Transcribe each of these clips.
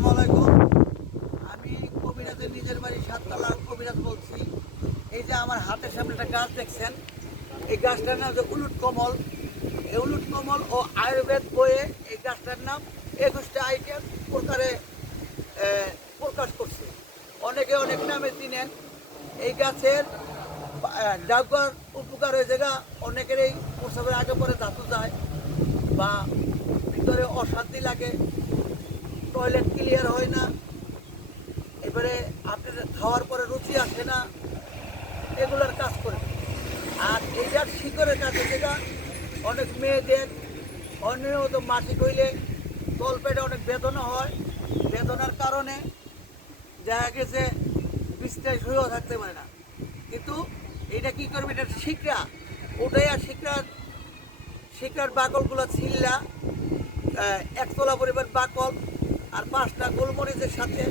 আসসালামু আলাইকুম। আমি কবিরাজের নিজের বাড়ি সাততলার কবিরাজ বলছি। এই যে আমার হাতের সামনে একটা গাছ দেখছেন, এই গাছটার নাম হচ্ছে উলুট কমল। এই উলুট কমল ও আয়ুর্বেদ বইয়ে এই গাছটার নাম 21টা আইটেম প্রকারে প্রকাশ করছে। অনেকে অনেক নামে চিনেন। এই গাছের ডাকবার উপকার হয়ে জায়গা অনেকের এই প্রসবের আগে পরে ধাতু যায় বা ভিতরে অশান্তি লাগে, টয়লেট ক্লিয়ার হয় না, এবারে আপনার খাওয়ার পরে রুচি আসে না, এগুলোর কাজ করে। আর এইটার শিকড়ের কাছে যেটা অনেক মেয়েদের অনিয়মিত মাসিক হইলে তলপেটে অনেক বেদনা হয়, বেদনার কারণে দেখা গেছে বিছনায় শুয়েও থাকতে পারে না। কিন্তু এটা কী করবে, এটার শিকড়া ওটাই, আর শিকড়ার বাকলগুলো ছিললা একতলা পরিমাণ বাকল আর 5টা গোলমরিচের সাথে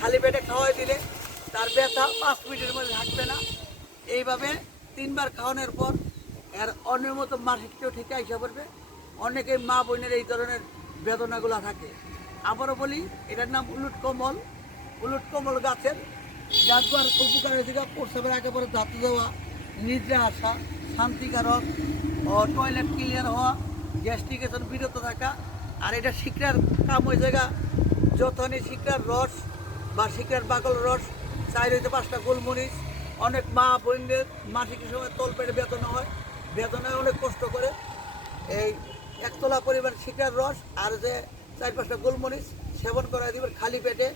খালি পেটে খাওয়াই দিলে তার ব্যথা 5 মিনিটের মধ্যে থাকবে না। এইভাবে 3বার খাওয়ানোর পর এর অনিয়মিত মাসিকটিও ঠিক আসা পড়বে। অনেকে মা বোনের এই ধরনের বেদনাগুলো থাকে। আবারও বলি, এটার নাম উলুট কমল। উলুট কমল গাছের ডাকবার উপকার হয়েছে প্রস্রাবের একেবারে ধাতু দেওয়া, নিদ্রা আসা, শান্তিকারক ও টয়লেট ক্লিয়ার হওয়া, গ্যাস্ট্রিকেশন বিরত থাকা। আর এটা শিকড়ার কাম হয়ে জায়গা যতনি শিকড়ার রস বা শিকড়ার বাকল রস 4 হইতে 5টা গোলমরিচ। অনেক মা বোনদের মাসিকের সময় তলপেটে বেদনা হয়, বেদনায় অনেক কষ্ট করে এই একতলা পরিমাণ শিকড়ার রস আর যে 4-5টা গোলমরিচ সেবন করা দিবেন খালি পেটে,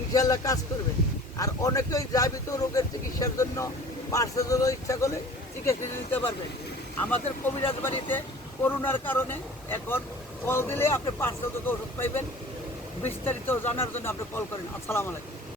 ইনশাল্লাহ কাজ করবে। আর অনেকেই যাবিত রোগের চিকিৎসার জন্য পার্শ্ব ইচ্ছা করলে চিকিৎসা নিতে পারবে। আমাদের কবিরাজ বাড়িতে করোনার কারণে এখন কল দিলে আপনি 500 ওষুধ পাইবেন। বিস্তারিত জানার জন্য আপনি কল করেন। আসসালামু আলাইকুম।